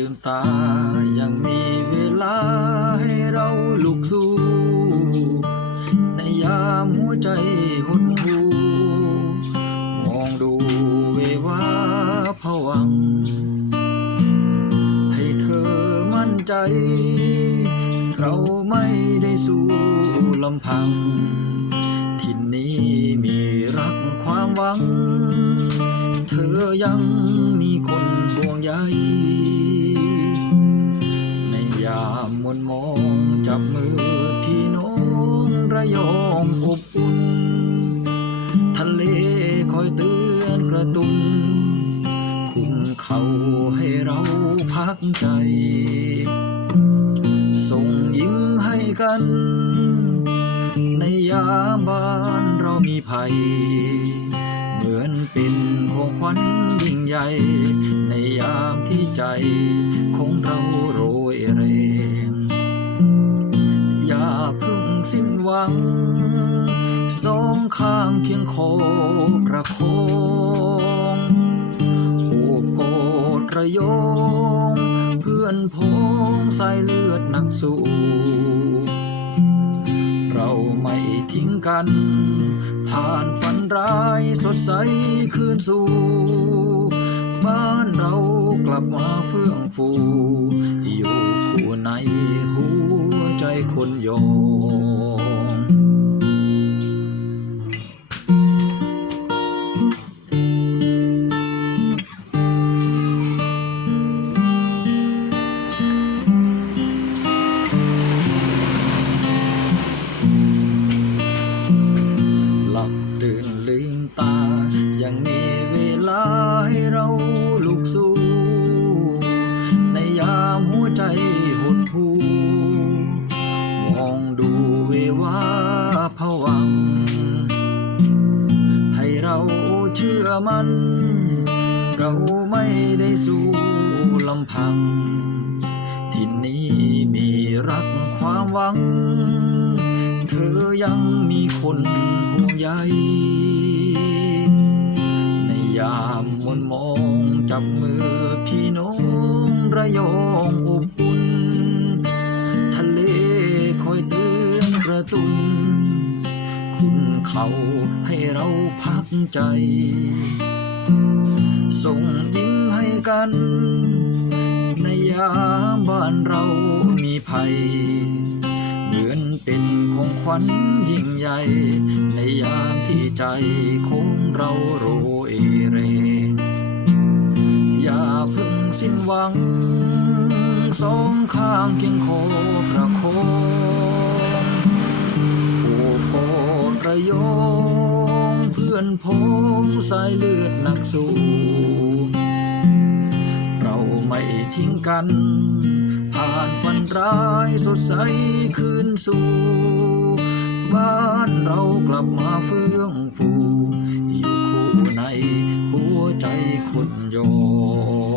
ืมตา ยังมีเวลาให้เราลุกสู้ ในยามหัวใจหดหู่มองดูเววาผวัง ให้เธอมั่นใจ เราไม่ได้สู้ลำพัง ที่นนี้มีรักความหวัง เธอยังมีคนห่วงใย บมือพี่น้องระยองอบอุ่น ทะเลคอยเตือนกระตุนคุณเขาให้เราพักใจ ส่งยิ้มให้กัน ในยามบ้านเรามีภัย เหมือนเป็นของขวัญยิ่งใหญ่ ในยามที่ใจ หวัง สองข้างเคียงคอประคองโอบกอดระยง เพื่อนพ้องสายเลือดนักสู้เราไม่ทิ้งกัน ผ่านฝันร้ายสดใสคืนสู่ บ้านเรากลับมาเฟื่องฟูอยู่คู่ในหัวใจคนยอ ววาผวัง ให้เราเชื่อมัน เราไม่ได้สู้ลำพัง ที่นี้มีรักความหวัง เธอยังมีคนห่วงใยในยามมนมองจับมือพี่น้องระยองอบ ตุน คุณเขาให้เราพักใจ ส่งยิ้มให้กัน ในยามบ้านเรามีภัย เหมือนเป็นของขวัญยิ่งใหญ่ ในยามที่ใจของเราโรยเรงอย่าเพิ่งสิ้นหวังสองข้างเคียงคประค ยองเพื่อนพ้องสายเลือดนักสู้ เราไม่ทิ้งกัน ผ่านฝันร้ายสดใสคืนสู่ บ้านเรากลับมาเฟื่องฟูอยู่คู่ในหัวใจคนยอง